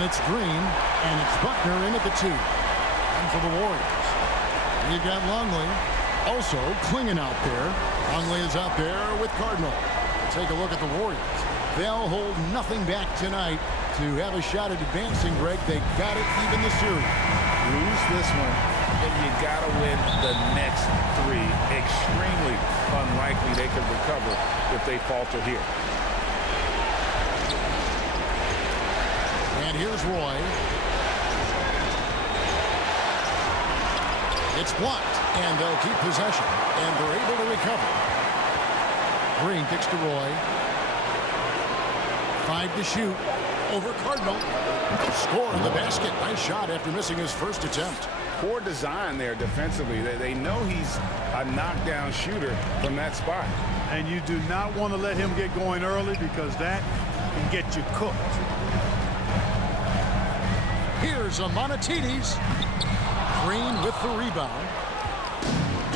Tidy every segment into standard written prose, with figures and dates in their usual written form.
And it's Green, and it's Buckner in at the 2. And for the Warriors, you've got Longley also clinging out there. Longley is out there with Cardinal. Take a look at the Warriors. They'll hold nothing back tonight to have a shot at advancing, Greg. They got it even the series. Lose this one, and you got to win the next 3. Extremely unlikely they could recover if they falter here. And here's Roy. It's blocked, and they'll keep possession, and they're able to recover. Green kicks to Roy. 5 to shoot. Over Cardinal. Score in the basket. Nice shot after missing his first attempt. Poor design there defensively. They know he's a knockdown shooter from that spot. And you do not want to let him get going early because that can get you cooked. Here's Amonatides. Green with the rebound.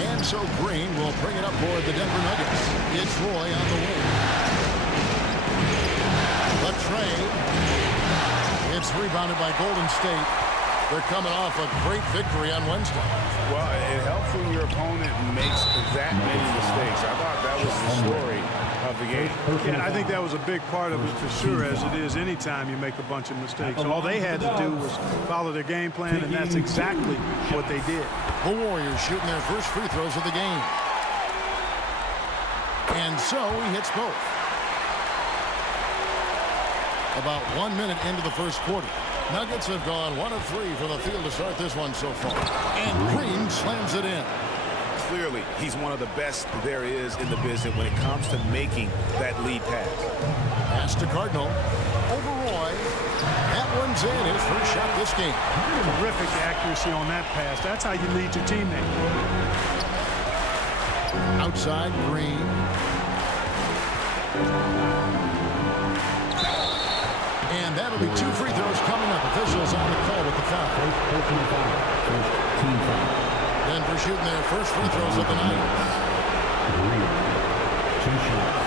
And so Green will bring it up for the Denver Nuggets. It's Roy on the wing. The trade. It's rebounded by Golden State. They're coming off a great victory on Wednesday. Well, it helps when your opponent makes that many mistakes. I thought that was the story of the game. Yeah, I think that was a big part of it for sure, as it is anytime you make a bunch of mistakes. All they had to do was follow their game plan, and that's exactly what they did. The Warriors shooting their first free throws of the game. And so he hits both. About 1 minute into the first quarter. Nuggets have gone 1 of 3 from the field to start this one so far. And Green slams it in. Clearly, he's one of the best there is in the business when it comes to making that lead pass. Pass to Cardinal. Over Roy. That one's in. His first shot this game. Terrific accuracy on that pass. That's how you lead your teammate. Outside Green. And that'll be 2 free throws coming up. Officials on the call with the foul. Denver shooting their first free throws of the night. 2 shots.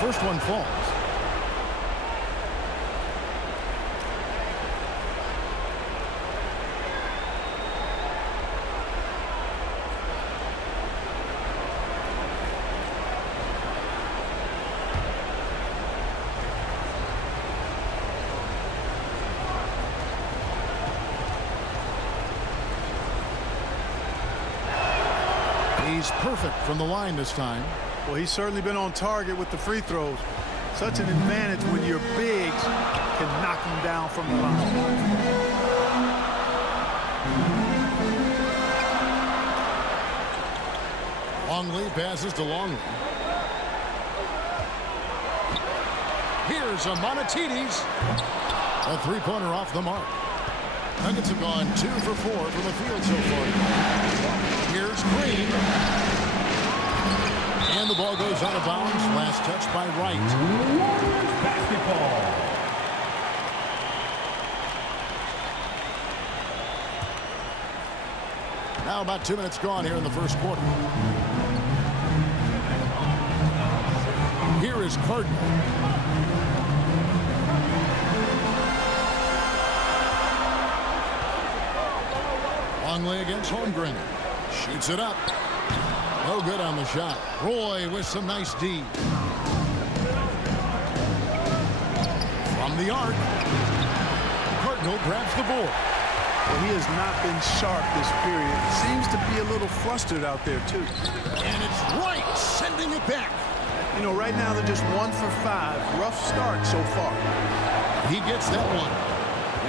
First one falls. He's perfect from the line this time. Well, he's certainly been on target with the free throws. Such an advantage when your bigs can knock him down from the line. Longley passes to Longley. Here's Amonatides. A 3-pointer off the mark. Nuggets have gone 2 for 4 from the field so far. Here's Green. And the ball goes out of bounds. Last touch by Wright. Basketball. Now about 2 minutes gone here in the first quarter. Here is Cardinal. Longley against Holmgren. Shoots it up. No good on the shot. Roy with some nice D. From the arc. Cardinal grabs the board. Well, he has not been sharp this period. Seems to be a little flustered out there, too. And it's Wright sending it back. You know, right now they're just 1 for 5. Rough start so far. He gets that one.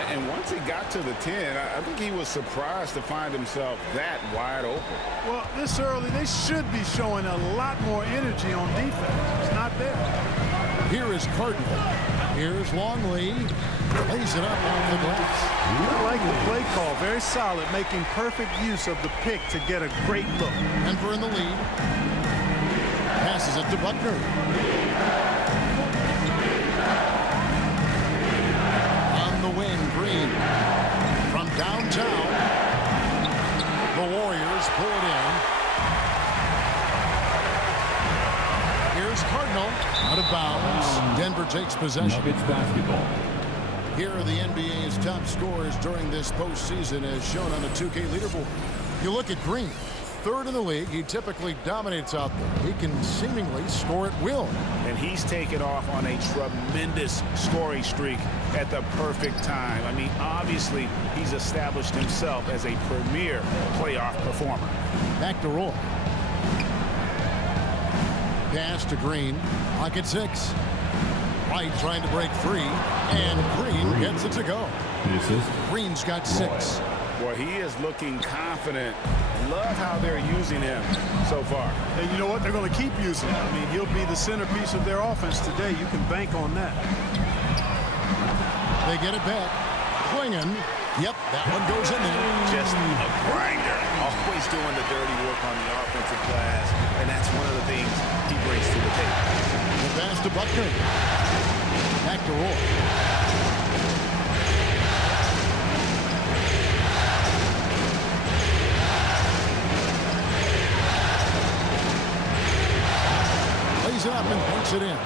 And once he got to the 10, I think he was surprised to find himself that wide open. Well, this early, they should be showing a lot more energy on defense. It's not there. Here is Cardinal. Here's Longley. Lays it up on the glass. I like the play call. Very solid, making perfect use of the pick to get a great look. Denver in the lead. to Buckner. On the wing, Green. From downtown, the Warriors pull it in. Here's Cardinal. Out of bounds. Denver takes possession. Nuggets basketball. Here are the NBA's top scorers during this postseason as shown on the 2K leaderboard. You look at Green, third in the league. He typically dominates out there. He can seemingly score at will. And he's taken off on a tremendous scoring streak at the perfect time. I mean, obviously, he's established himself as a premier playoff performer. Back to Roy. Pass to Green. Pocket 6. White trying to break free. And Green gets it to go. Green's got 6. Boy, he is looking confident. Love how they're using him so far. And you know what? They're going to keep using him. I mean, he'll be the centerpiece of their offense today. You can bank on that. They get it back. Klingon. Yep, that one goes in there. Just a grinder. Always doing the dirty work on the offensive glass. And that's one of the things he brings to the table. The pass to Buckner. Back to Roy. Lays it up and banks it in.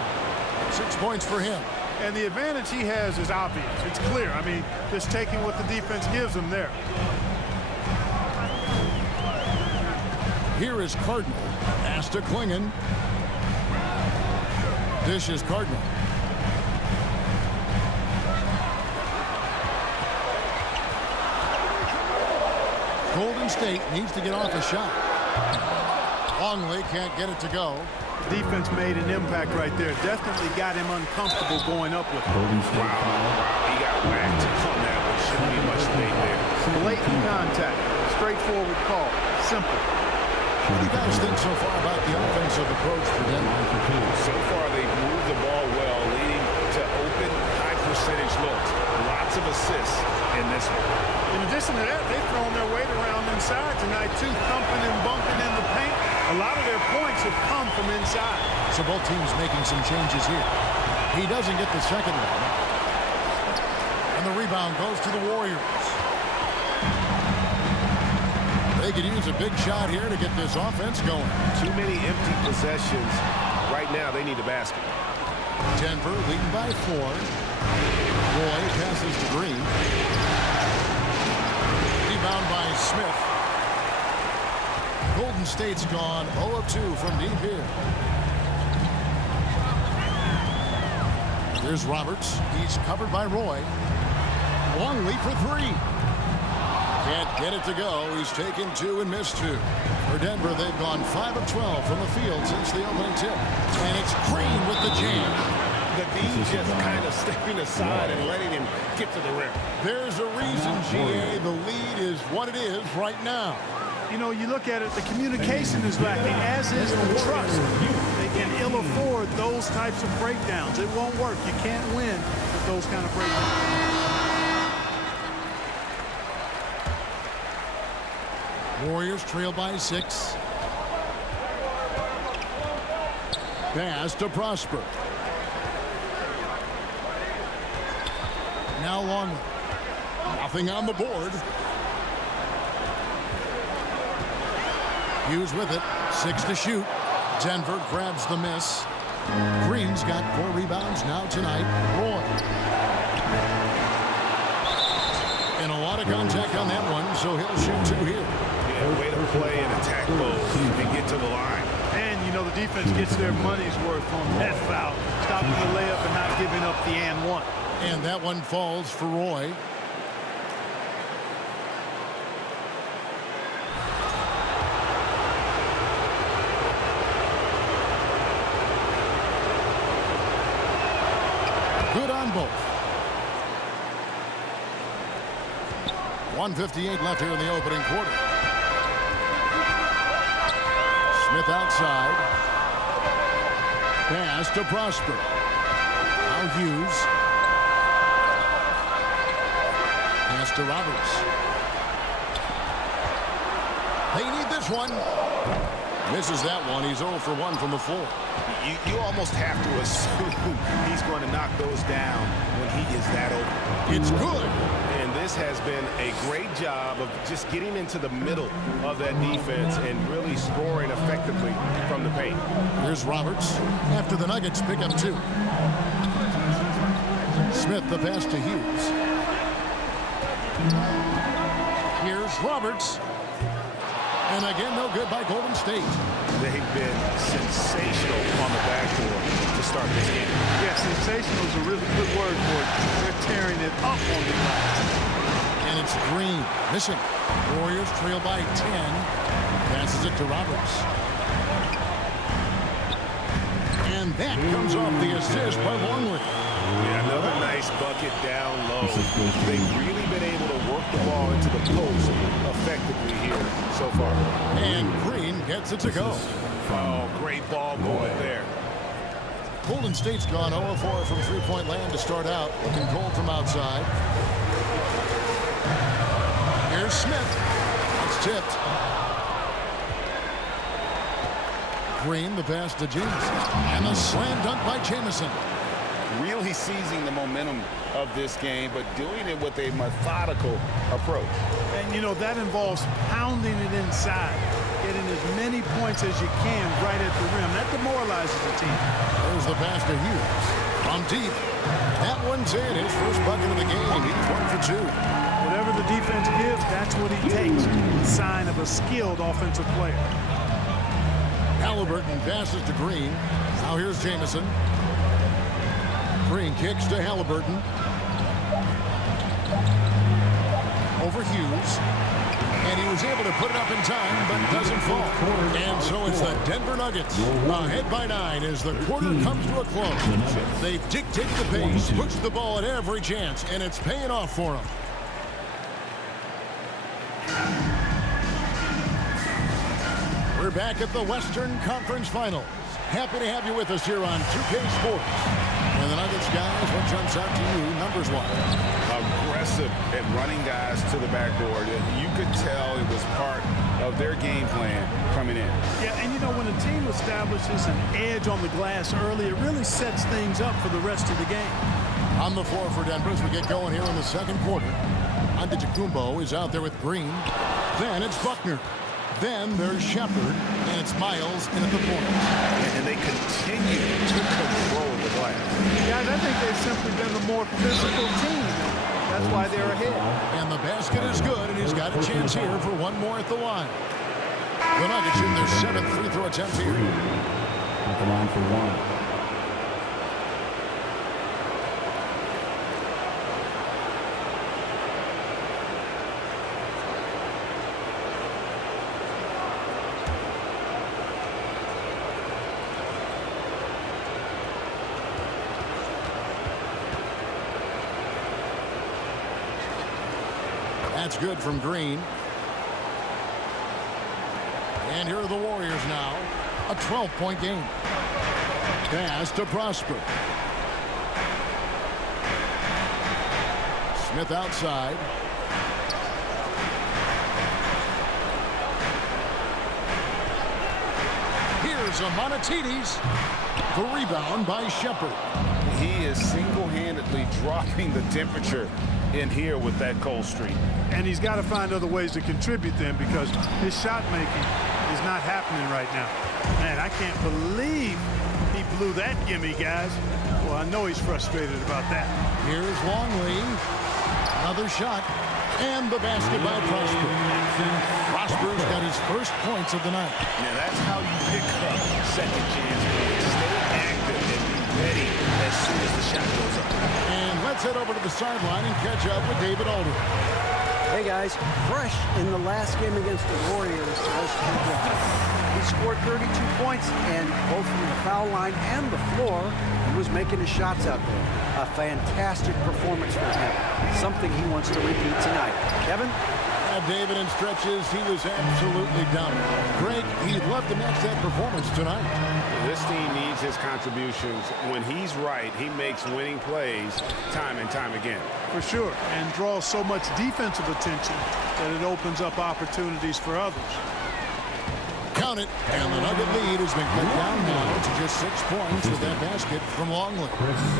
6 points for him. And the advantage he has is obvious. It's clear. I mean, just taking what the defense gives him there. Here is Cardinal. Pass to Klingon. Dish is Cardinal. Golden State needs to get off a shot. Longley can't get it to go. Defense made an impact right there. Definitely got him uncomfortable going up with it. He got whacked on that one. Shouldn't be much debate there. Blatant contact. Straightforward call. Simple. What do you guys think so far about the offensive approach for Denver? So far, they've moved the ball well, leading to open, high-percentage looks. Lots of assists in this one. In addition to that, they've thrown their weight around inside tonight, too, thumping and bumping in the paint. A lot of their points have come from inside. So both teams making some changes here. He doesn't get the second one. And the rebound goes to the Warriors. They could use a big shot here to get this offense going. Too many empty possessions. Right now, they need a basket. Denver leading by 4. Roy passes to Green. Rebound by Smith. Golden State's gone 0 of 2 from deep here. Here's Roberts. He's covered by Roy. Longley for 3. Can't get it to go. He's taken 2 and missed 2. For Denver, they've gone 5 of 12 from the field since the opening tip. And it's Green with the jam. The D just kind of stepping aside and letting him get to the rim. There's a reason, GA, the lead is what it is right now. You know, you look at it, the communication is lacking, as is the trust. They can ill afford those types of breakdowns. It won't work. You can't win with those kind of breakdowns. Warriors trail by 6. Pass to Prosper. Now Longley. Nothing on the board. Hughes with it. 6 to shoot. Denver grabs the miss. Green's got 4 rebounds now tonight. Roy. And a lot of contact on that one, so he'll shoot 2 here. Yeah, way to play and attack both and get to the line. And, you know, the defense gets their money's worth on that foul. Stopping the layup and not giving up the and one. And that one falls for Roy. Good on both. 1:58 left here in the opening quarter. Smith outside. Pass to Prosper. Now Hughes. Pass to Roberts. They need this one. Misses that one. He's 0 for 1 from the floor. You almost have to assume he's going to knock those down when he is that open. It's good. And this has been a great job of just getting into the middle of that defense and really scoring effectively from the paint. Here's Roberts after the Nuggets pick up 2. Smith the pass to Hughes. Here's Roberts. And again, no good by Golden State. They've been sensational on the backboard to start this game. Yeah, sensational is a really good word for it. They're tearing it up on the glass. And it's Green. Missing. Warriors trail by 10. Passes it to Roberts. And that comes off the assist by Longley. Yeah, another nice bucket down low. They've really been able to work the ball into the post effectively here so far. And Green gets it to go. Oh, great ball movement there. Golden State's gone 0-4 from three-point land to start out. Looking cold from outside. Here's Smith. It's tipped. Green, the pass to Jamison. And the slam dunk by Jamison. Really seizing the momentum of this game, but doing it with a methodical approach. And, you know, that involves pounding it inside, getting as many points as you can right at the rim. That demoralizes the team. There's the pass to Hughes. From deep. That one's in. His first bucket of the game. He's 1 for 2. Whatever the defense gives, that's what he takes. Sign of a skilled offensive player. Halliburton passes to Green. Now here's Jamison. Green kicks to Halliburton. Over Hughes. And he was able to put it up in time, but doesn't fall. And so it's the Denver Nuggets ahead by 9 as the quarter comes to a close. They've dictated the pace, pushed the ball at every chance, and it's paying off for them. We're back at the Western Conference Finals. Happy to have you with us here on 2K Sports. And the Nuggets guys, what jumps out to you numbers-wise? Aggressive at running guys to the backboard. You could tell it was part of their game plan coming in. Yeah, and you know, when a team establishes an edge on the glass early, it really sets things up for the rest of the game. On the floor for Denver as we get going here in the second quarter. Antetokounmpo is out there with Green. Then it's Buckner. Then there's Shepard, and it's Miles in at the point. And they continue to control the glass. Guys, I think they've simply been the more physical team. That's why they're ahead. And the basket is good, and he's got a chance here for one more at the line. The Nuggets shooting their 7th free throw attempt here. At the line for 1. That's good from Green. And here are the Warriors now. A 12-point game. Pass to Prosper. Smith outside. Here's Amonatides. The rebound by Shepard. He is single-handedly dropping the temperature in here with that cold streak. And he's got to find other ways to contribute then, because his shot making is not happening right now. Man, I can't believe he blew that gimme, guys. Well, I know he's frustrated about that. Here's Longley. Another shot. And the basket by Prosper. Prosper's got his first points of the night. Now that's how you pick up second chance points. Stay active and be ready as soon as the shot goes up. And let's head over to the sideline and catch up with David Aldridge. Hey guys, fresh in the last game against the Warriors was Kendrick. He scored 32 points, and both from the foul line and the floor, he was making his shots out there. A fantastic performance for him. Something he wants to repeat tonight. Kevin? David, in stretches, he was absolutely dominant. Greg, he'd love to match that performance tonight. This team needs his contributions. When he's right, he makes winning plays time and time again. For sure, and draws so much defensive attention that it opens up opportunities for others. Count it, and the Nugget lead has been cut down now to just 6 points with that basket from Longley.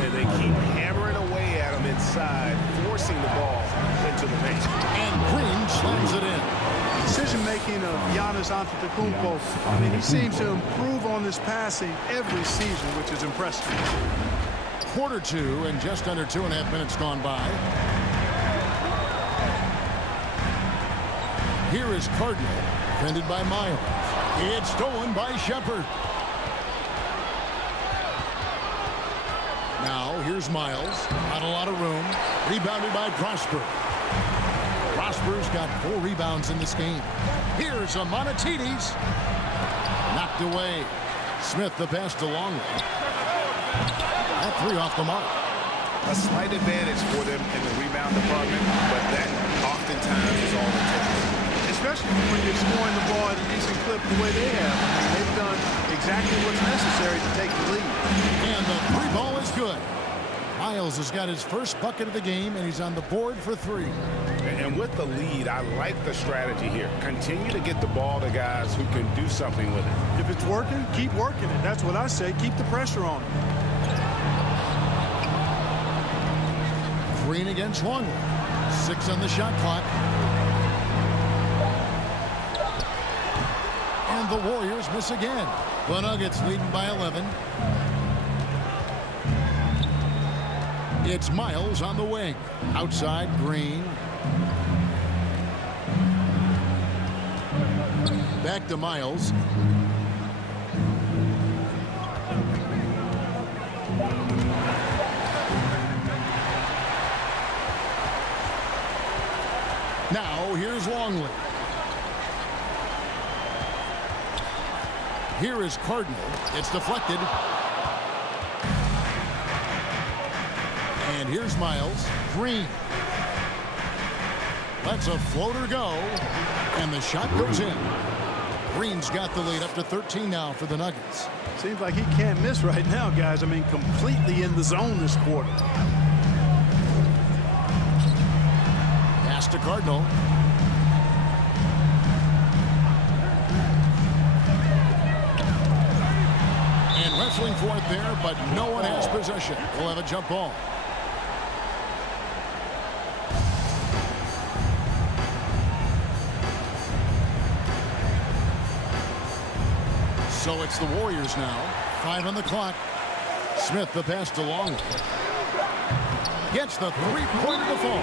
And they keep hammering away at him inside, forcing the ball into the paint. And Green slams it in. Decision-making of Giannis Antetokounmpo. I mean, he seems to improve on his passing every season, which is impressive. Quarter 2 and just under 2.5 minutes gone by. Here is Cardinal, defended by Miles. It's stolen by Shepard. Now, here's Miles. Not a lot of room. Rebounded by Prosper. Prosper's got 4 rebounds in this game. Here's Amonatides. Knocked away. Smith the pass to Longley. That 3 off the mark. A slight advantage for them in the rebound department, but that oftentimes is all it takes. Especially when you're scoring the ball at a decent clip the way they have. I mean, they've done exactly what's necessary to take the lead. And the 3 ball is good. Miles has got his first bucket of the game, and he's on the board for 3. And with the lead, I like the strategy here. Continue to get the ball to guys who can do something with it. If it's working, keep working it. That's what I say. Keep the pressure on it. Green against Longley. 6 on the shot clock. And the Warriors miss again. The Nuggets leading by 11. It's Miles on the wing. Outside, Green. Back to Miles. Now, here's Longley. Here is Cardinal. It's deflected. And here's Miles. Green. Lets a floater go. And the shot goes in. Green's got the lead up to 13 now for the Nuggets. Seems like he can't miss right now, guys. I mean, completely in the zone this quarter. Pass to Cardinal. And wrestling for it there, but no one has possession. We'll have a jump ball. So it's the Warriors now. 5 on the clock. Smith the pass to Longley. Gets the 3-pointer to fall.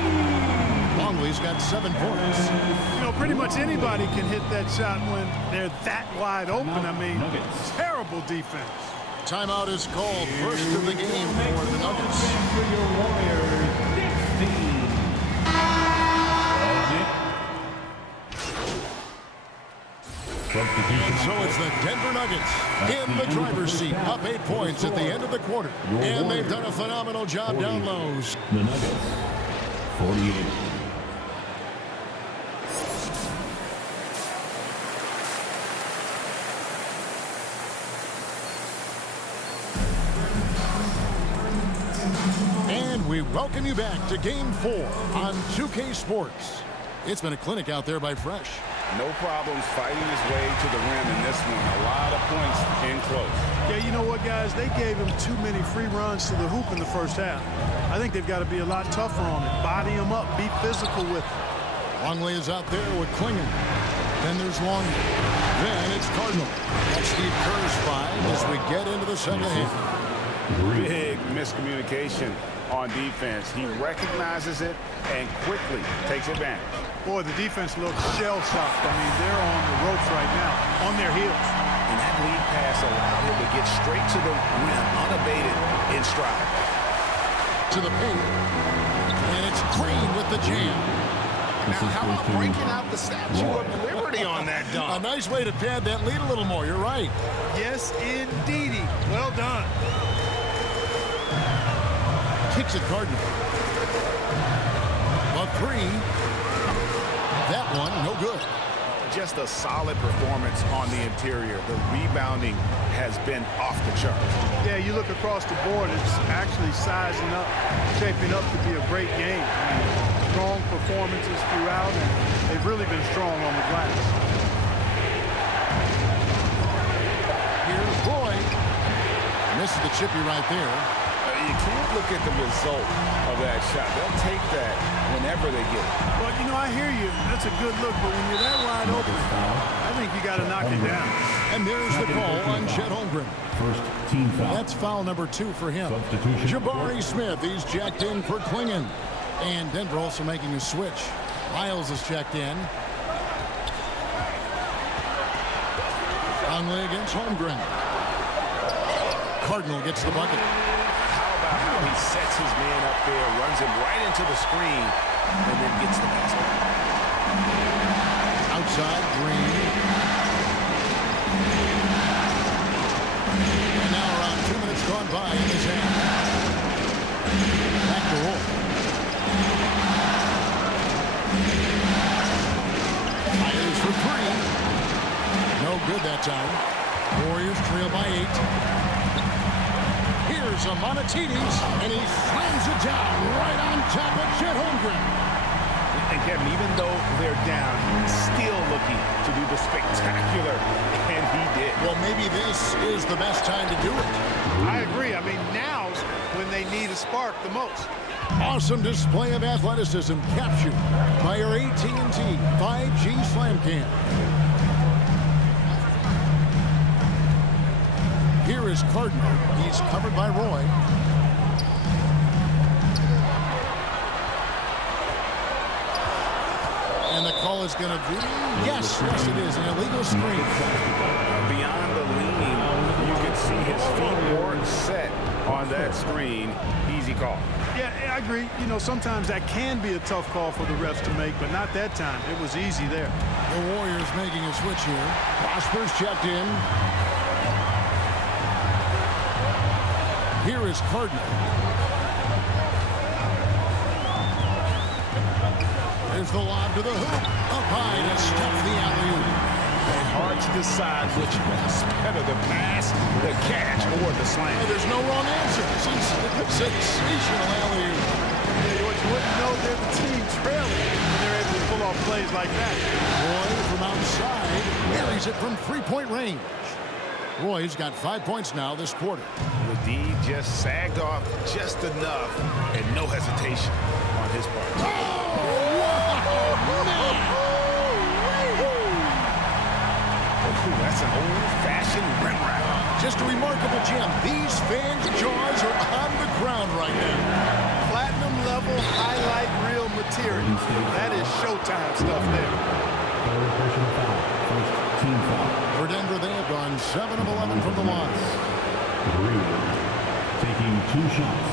Longley's got 7 points. You know, pretty much anybody can hit that shot when they're that wide open. I mean, terrible defense. Timeout is called. First of the game for the Nuggets. So it's the Denver Nuggets in the driver's seat, up 8 points at the end of the quarter. And they've done a phenomenal job down low. The Nuggets, 48. And we welcome you back to Game 4 on 2K Sports. It's been a clinic out there by Fresh. No problems fighting his way to the rim in this one. A lot of points in close. Yeah, you know what, guys? They gave him too many free runs to the hoop in the first half. I think they've got to be a lot tougher on it. Body him up. Be physical with him. Longley is out there with Klingon. Then there's Longley. Then it's Cardinal. That's Steve Kerr's 5 as we get into the second half. Big miscommunication on defense. He recognizes it and quickly takes advantage. Boy, the defense looks shell-shocked. I mean, they're on the ropes right now, on their heels. And that lead pass allowed him to get straight to the rim, unabated, in stride. To the paint. And it's Green with the jam. Now, how about breaking out the Statue of Liberty on that A dunk? nice way to pad that lead a little more. You're right. Yes, indeedy. Well done. Kicks it Cardinal. A 3. That one, no good. Just a solid performance on the interior. The rebounding has been off the charts. Yeah, you look across the board, it's actually sizing up, shaping up to be a great game. I mean, strong performances throughout, and they've really been strong on the glass. misses the chippy right there. You can't look at the result of that shot. They'll take that whenever they get it. Well, you know, I hear you. That's a good look, but when you're that wide open, I think you got to knock it down. And there's the call on Chet Holmgren. First team foul. That's foul number 2 for him. Substitution. Jabari Smith, he's checked in for Klingon. And Denver also making a switch. Miles is checked in. Conley against Holmgren. Cardinal gets the bucket. How about how he sets his man up there, runs him right into the screen, and then gets the basket. Outside, Green. And now around 2 minutes gone by in this half. Back to Roy. Fires for 3. No good that time. Warriors trail by 8. Here's Amonatides, and he slams it down right on top of Chet Holmgren. And Kevin, even though they're down, he's still looking to do the spectacular, and he did. Well, maybe this is the best time to do it. I agree. I mean, now's when they need a spark the most. Awesome display of athleticism captured by your AT&T 5G Slam Cam. Here is Cardinal. He's covered by Roy. And the call is going to be, yes, it is, an illegal screen. Beyond the leaning, you can see his feet weren't set on that screen. Easy call. Yeah, I agree. You know, sometimes that can be a tough call for the refs to make, but not that time. It was easy there. The Warriors making a switch here. Prosper's checked in. Here is Cardinal. There's the lob to the hoop. Up high to stuff the alley-oop. And hard to decide which was better, the pass, the catch, or the slam. There's no wrong answer. This is a sensational alley-oop. Yeah, what you wouldn't know, they're the team trailing when they're able to pull off plays like that. Roy from outside marries it from three-point range. Roy's got 5 points now this quarter. The D just sagged off just enough, and no hesitation on his part. Ooh, that's an old-fashioned rim wrap. Just a remarkable gem. These fans' jaws are on the ground right now. Platinum level highlight reel material. That is Showtime stuff there. Third personal foul. First team foul. For Denver, they have gone 7 of 11 from the line. Green taking 2 shots.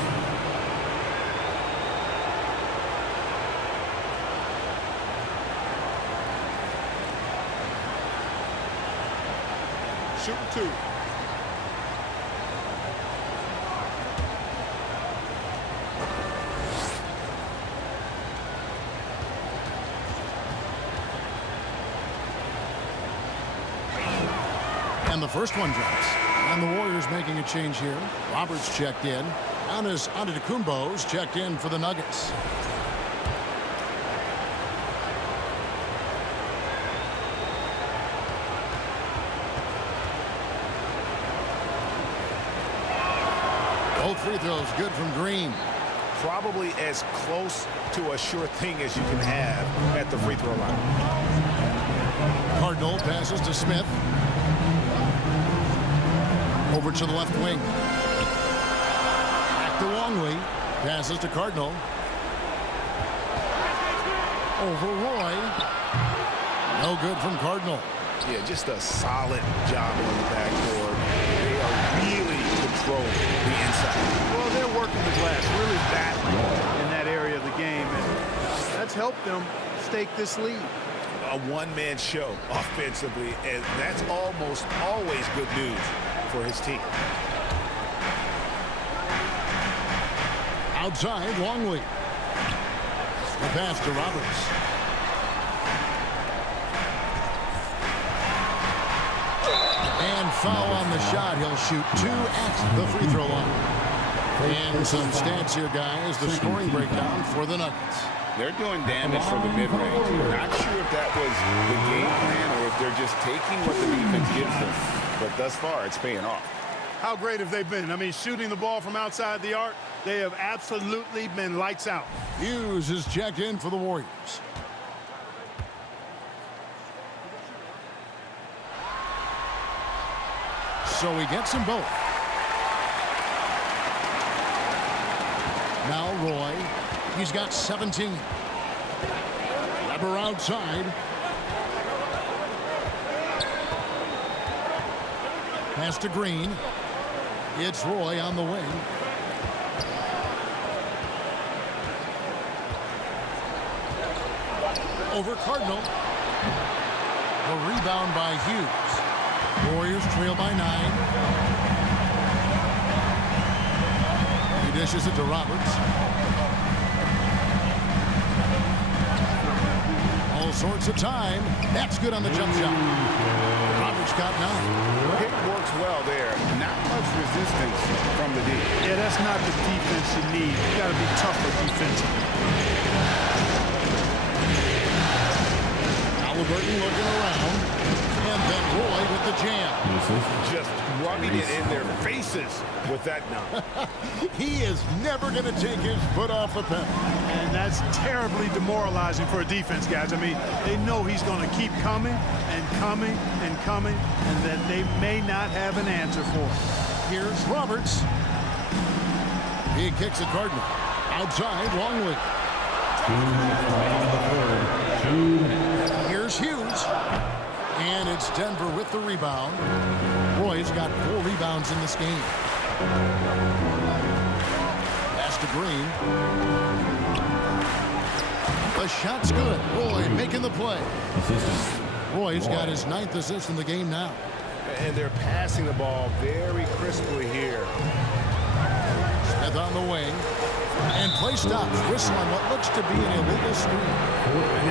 Shooting 2. And the first one drops. And the Warriors making a change here. Roberts checked in. Antetokounmpo's checked in for the Nuggets. Both free throws good from Green. Probably as close to a sure thing as you can have at the free throw line. Cardinal passes to Smith. Over to the left wing. Back to Longley. Passes to Cardinal. Over Roy. No good from Cardinal. Yeah, just a solid job on the backboard. They are really controlling the inside. Well, they're working the glass, really battling in that area of the game, and that's helped them stake this lead. A one-man show offensively, and that's almost always good news for his team. Outside, Longley. The pass to Roberts. And foul on the shot. He'll shoot 2 at the free throw line. And some stats here, guys. The scoring breakdown for the Nuggets. They're doing damage from the mid-range. Not sure if that was the game plan or if they're just taking what the defense gives them. But thus far, it's paying off. how great have they been? I mean, shooting the ball from outside the arc, they have absolutely been lights out. Hughes is checked in for the Warriors. So he gets them both. Now Roy. He's got 17. Weber outside. Pass to Green. It's Roy on the wing. Over Cardinal. The rebound by Hughes. Warriors trail by 9. He dishes it to Roberts. All sorts of time. That's good on the jump shot. Roberts got 9. Pick works well there. Not much resistance from the D. Yeah, that's not the defense you need. You got to be tougher defensively. Halliburton looking around. And then Roy with the jam. Just rubbing it in their faces with that dunk. He is never going to take his foot off the pedal. And that's terribly demoralizing for a defense, guys. I mean, they know he's going to keep coming and coming and coming, and that they may not have an answer for it. Here's Roberts. He kicks the Cardinal. Outside, Longley. 2 minutes remaining in the third. 2 minutes. Here's Hughes. And it's Denver with the rebound. Roy's got 4 rebounds in this game. Pass to Green. The shot's good. Roy making the play. Roy's got his 9th assist in the game now. And they're passing the ball very crisply here. Smith on the wing. And play stops. Whistle on what looks to be an illegal screen.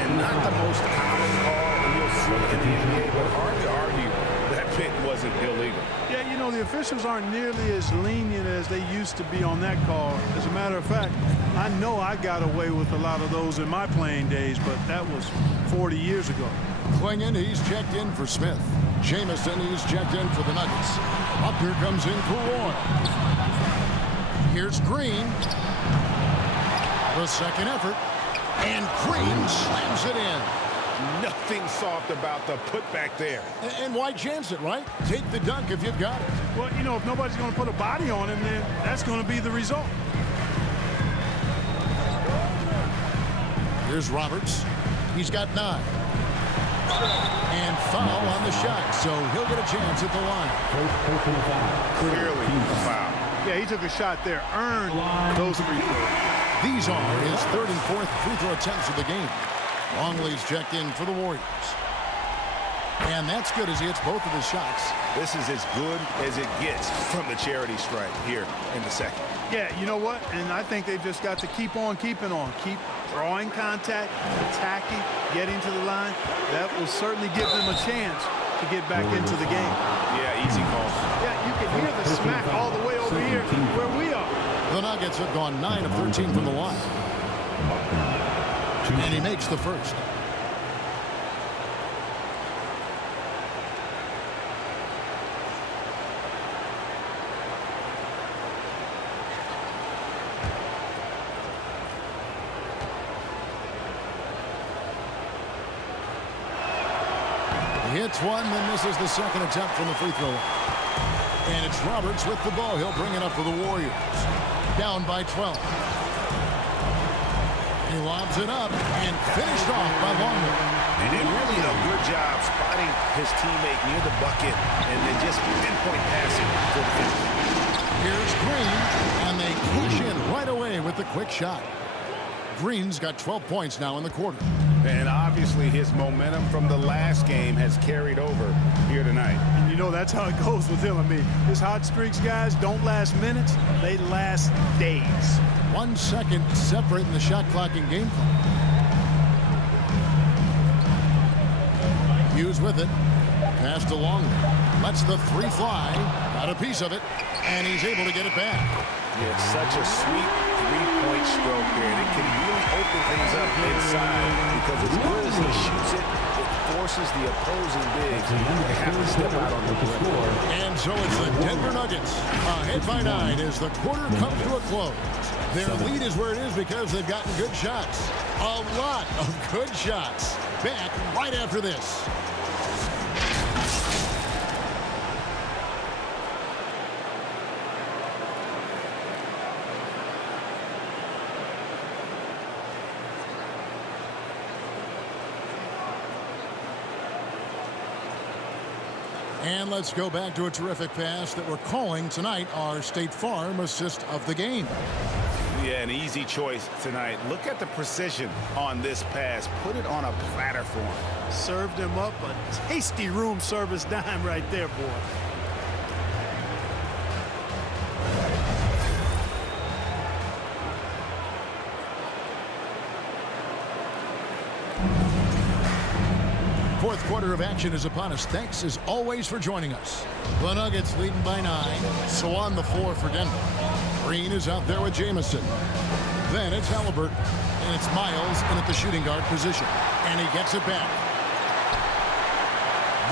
And not the most common call you'll see in the NBA, but hard to argue that pick wasn't illegal. Yeah, you know, the officials aren't nearly as lenient as they used to be on that call. As a matter of fact, I know I got away with a lot of those in my playing days, but that was 40 years ago. Klingon, he's checked in for Smith. Jamison, he's checked in for the Nuggets. Upner comes in for Roy. Here's Green. The second effort. And Green slams it in. Nothing soft about the putback there. And why chance it, right? Take the dunk if you've got it. Well, you know, if nobody's going to put a body on him, then that's going to be the result. Here's Roberts. He's got 9. And foul on the shot, so he'll get a chance at the line. Clearly a foul. Yeah, he took a shot there, earned those free throws. These are his 3rd and 4th free throw attempts of the game. Longley's checked in for the Warriors. And that's good as he hits both of his shots. This is as good as it gets from the charity stripe here in the second. Yeah, you know what? And I think they've just got to keep on keeping on. Keep drawing contact, attacking, getting to the line. That will certainly give them a chance to get back into the game. Yeah, easy call. Yeah, you can hear the smack all the way over here where we are. The Nuggets have gone 9 of 13 from the line. And he makes the first. He hits one, then misses the second attempt from the free throw line. And it's Roberts with the ball. He'll bring it up for the Warriors. Down by 12. He lobs it up and finished off by Longley. He did really a good job spotting his teammate near the bucket and then just pinpoint passing for the finish. Here's Green, and they push in right away with the quick shot. Green's got 12 points now in the quarter. And obviously his momentum from the last game has carried over here tonight. And you know, that's how it goes with him. I mean, his hot streaks, guys, don't last minutes. They last days. 1 second separating the shot clock and game clock. Hughes with it. Pass to Longley. Lets the 3 fly. Got a piece of it. And he's able to get it back. Yeah, it's such a sweet three-point stroke there. And it can really open things up inside because as good as he shoots it, it forces the opposing bigs to have to step out on the perimeter. And so it's the Denver Nuggets ahead by 9 as the quarter comes to a close. Their lead is where it is because they've gotten good shots. A lot of good shots. Back right after this. And let's go back to a terrific pass that we're calling tonight our State Farm assist of the game. Yeah, an easy choice tonight. Look at the precision on this pass. Put it on a platter for him. Served him up a tasty room service dime right there, boy. Fourth quarter of action is upon us. Thanks as always for joining us. The Nuggets leading by 9. So on the floor for Denver. Green is out there with Jamison. Then it's Halliburton. And it's Miles in at the shooting guard position. And he gets it back.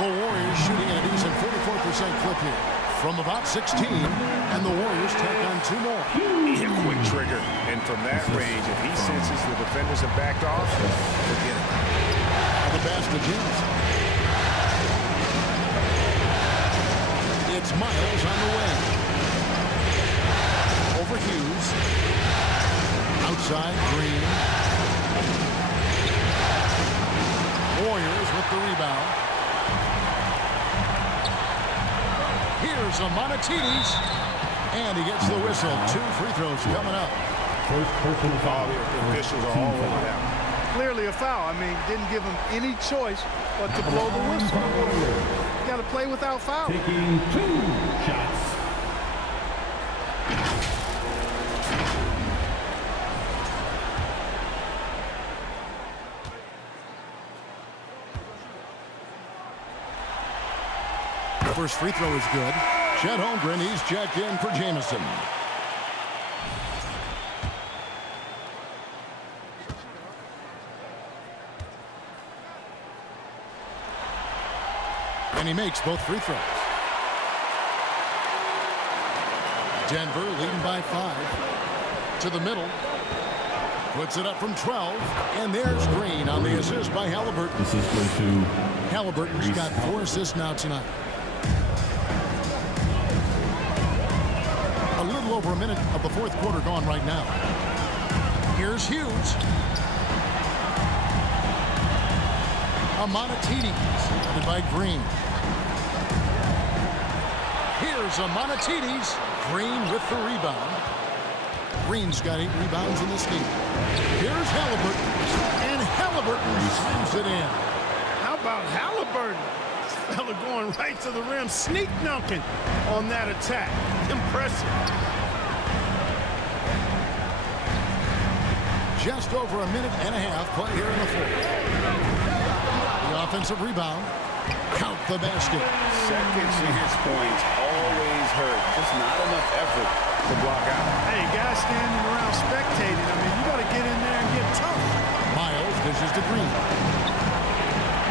The Warriors shooting at a decent 44% clip here. From about 16. And the Warriors take on 2 more. A quick trigger. And from that range, if he senses the defenders have backed off, forget it. The pass to Jamison. It's Miles on the way. Over Hughes. Outside Green. Warriors with the rebound. Here's a Monatides. And he gets the whistle. 2 free throws coming up. First personal foul. The officials are all over that. Clearly a foul. I mean, didn't give him any choice but to blow the whistle. You got to play without foul. Taking 2 shots. The first free throw is good. Chet Holmgren, he's checked in for Jamison. And he makes both free throws. Denver leading by 5. To the middle. Puts it up from 12. And there's Green on the assist by Halliburton. This is going to Halliburton's got 4 assists now tonight. A little over a minute of the fourth quarter gone right now. Here's Hughes. Monatides, headed by Green. Here's Monatides. Green with the rebound. Green's got 8 rebounds in this game. Here's Halliburton. And Halliburton slams it in. How about Halliburton? This fella going right to the rim, sneak dunking on that attack. Impressive. Just over a minute and a half play here in the fourth. The offensive rebound. Count the basket. Second chance points always hurt. Just not enough effort to block out. Hey, guys standing around spectating. I mean, you got to get in there and get tough. Miles dishes to Green.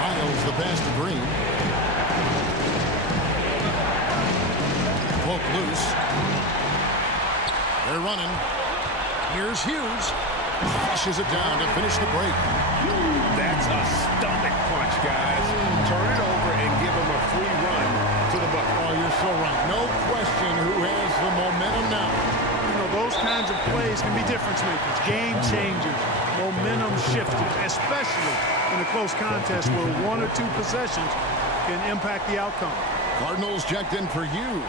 Miles the pass to Green. Poke loose. They're running. Here's Hughes. Flushes it down to finish the break. That's a stomach punch, guys. Turn it over and give him a free run to the bucket. Oh, you're so right. No question who has the momentum now. You know, those kinds of plays can be difference makers, game changers, momentum shifters, especially in a close contest where 1 or 2 possessions can impact the outcome. Cardinals checked in for Hughes.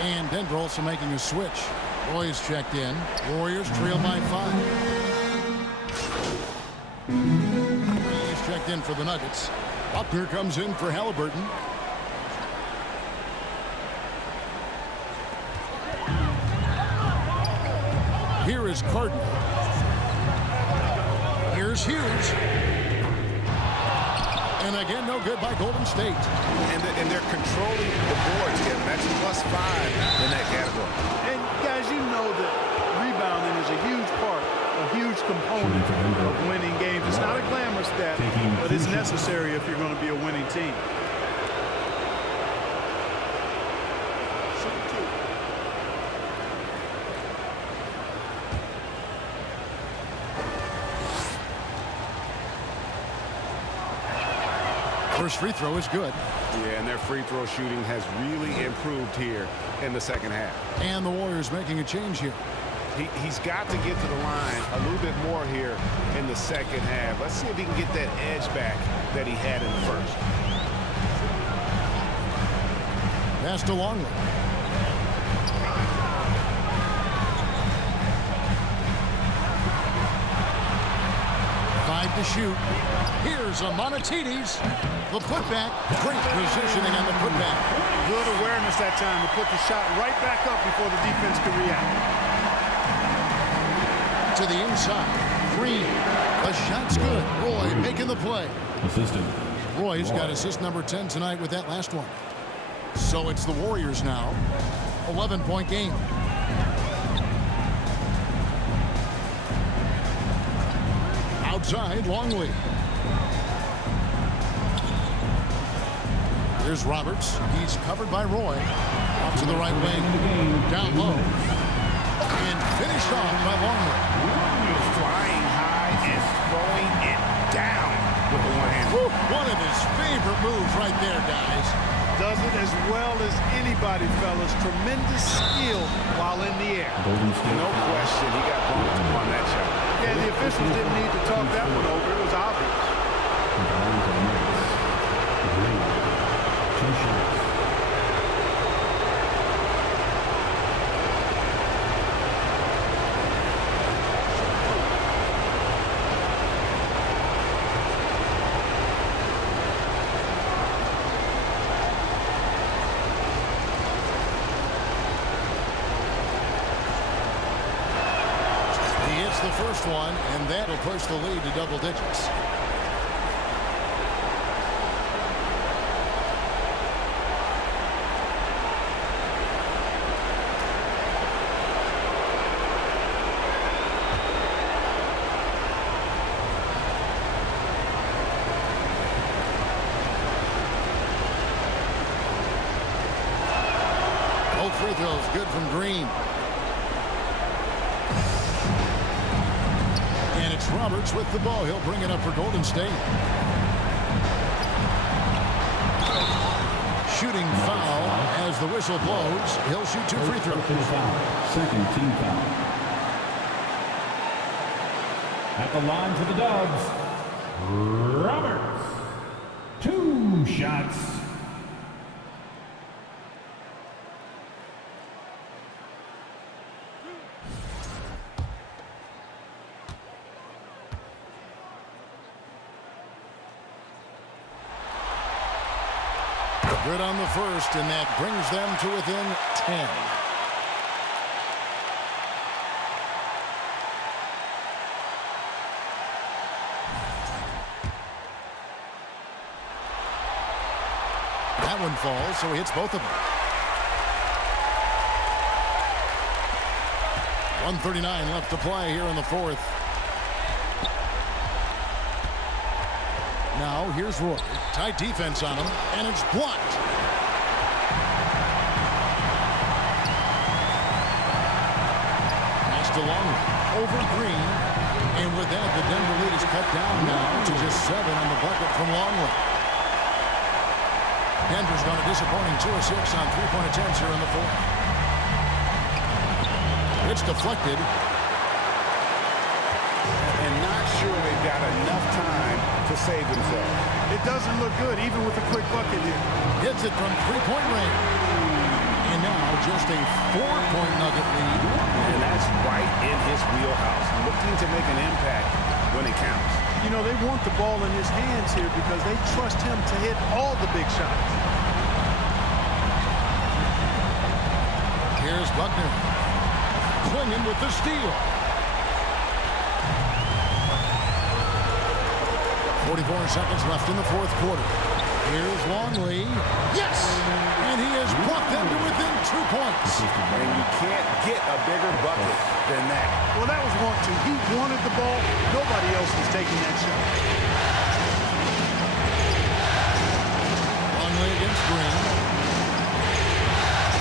And Denver also making a switch. Roy's checked in. Warriors trail by 5. He's checked in for the Nuggets. Buckner comes in for Halliburton. Here is Cardinal. Here's Hughes. And again, no good by Golden State. And they're controlling the boards, Kevin. That's +5 in that category. And guys, you know that rebounding is a huge part, a huge component of winning games. It's not a glamorous stat, but but it's necessary if you're going to be a winning team. First free throw is good. Yeah, and their free throw shooting has really improved here in the second half. And the Warriors making a change here. He's got to get to the line a little bit more here in the second half. Let's see if he can get that edge back that he had in the first. Pass to Longley. Five to shoot. Here's Amonatides. The putback. Great positioning on the putback. Good awareness that time to put the shot right back up before the defense could react. To the inside. Green. The shot's good. Roy making the play. Assistant. Roy's got assist number 10 tonight with that last one. So it's the Warriors now. 11-point game. Outside, Longley. Here's Roberts. He's covered by Roy. Off to the right wing. Down low. And finished off by Longley. Flying high and throwing it down with the one hand. One of his favorite moves right there, guys. Does it as well as anybody, fellas. Tremendous skill while in the air. Golden State. No question, he got bumped on that shot. Yeah, the officials didn't need to talk that one over. It was obvious. Two shots. He hits the first one, and that'll push the lead to double digits. Both free throws good from Green. And it's Roberts with the ball. He'll bring it up for Golden State. Shooting foul as the whistle blows. He'll shoot two free throws. Second team foul. At the line for the Dubs, Roberts. Two shots. Good on the first, and that brings them to within 10. That one falls, so he hits both of them. 1:39 left to play here in the fourth. Now here's Roy. Tight defense on him, and it's blocked. Pass to Longley. Over Green. And with that, the Denver lead is cut down now to just 7 on the bucket from Longley. Denver's gone a disappointing 2 of 6 on three-point attempts here in the fourth. It's deflected. And not sure they've got enough time to save themselves. It doesn't look good, even with a quick bucket here. Hits it from three-point range. And now just a 4-point Nugget lead. And that's right in his wheelhouse. Looking to make an impact when it counts. You know, they want the ball in his hands here because they trust him to hit all the big shots. Here's Buckner. Clinging with the steal. 44 seconds left in the fourth quarter. Here's Longley. Yes! And he has brought them to within 2 points. And you can't get a bigger bucket than that. Well, that was 1-2. He wanted the ball. Nobody else was taking that shot. screen.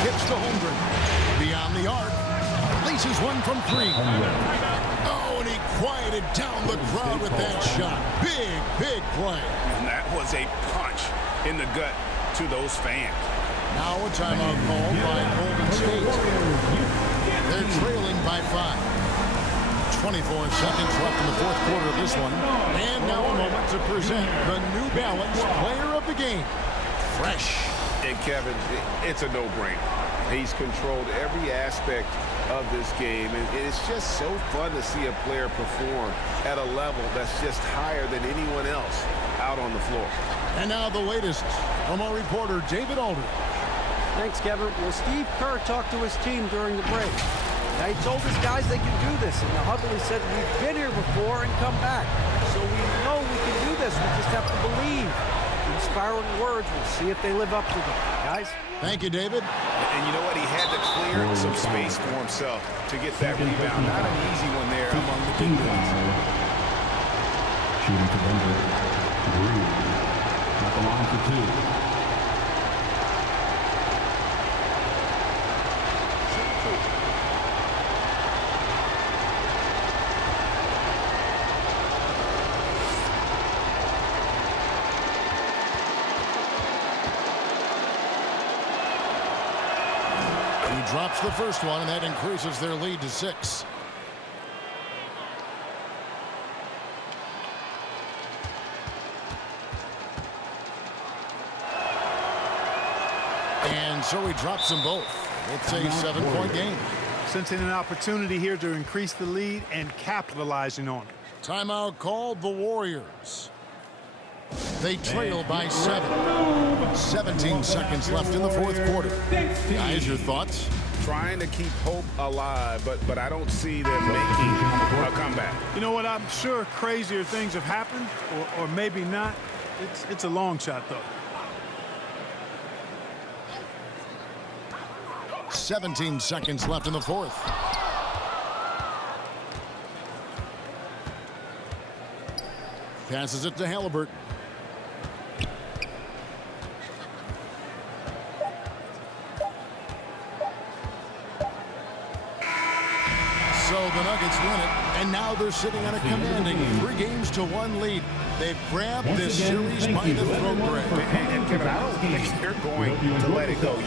Gets to Holmgren. Beyond the arc. Laces one from 3. Oh, and he quieted down the crowd with that shot. Big play. And that was a punch in the gut to those fans. Now a timeout called by Golden State. They're trailing by 5. 24 seconds left in the fourth quarter of this one. And now a moment to present the New Balance Player of the Game. Fresh. And Kevin, it's a no-brainer. He's controlled every aspect of this game, and it's just so fun to see a player perform at a level that's just higher than anyone else out on the floor. And now the latest from our reporter, David Aldridge. Thanks, Kevin. Well, Steve Kerr talked to his team during the break. Now, he told his guys they can do this. In the huddle, he said, we've been here before and come back. So we know we can do this. We just have to believe. Inspiring words. We'll see if they live up to them. Guys? Thank you, David. And you know what? He had to clear some space for himself to get that rebound. Not an easy one there among the big guys. Shooting to Denver. Green. At the line for 2. He drops the first one, and that increases their lead to 6. And so he drops them both. It's a 7-point game. Sensing an opportunity here to increase the lead and capitalizing on it. Timeout called the Warriors. They trail by 7. 17 seconds left in the fourth quarter. Guys, your thoughts? Trying to keep hope alive, but I don't see them making a comeback. You know what? I'm sure crazier things have happened, or maybe not. It's a long shot, though. 17 seconds left in the fourth. Passes it to Halliburton. So the Nuggets win it, and now they're sitting on a commanding 3-1 lead. They've grabbed this series by the throat, Greg. And Kevin, I don't think they're going to let it go.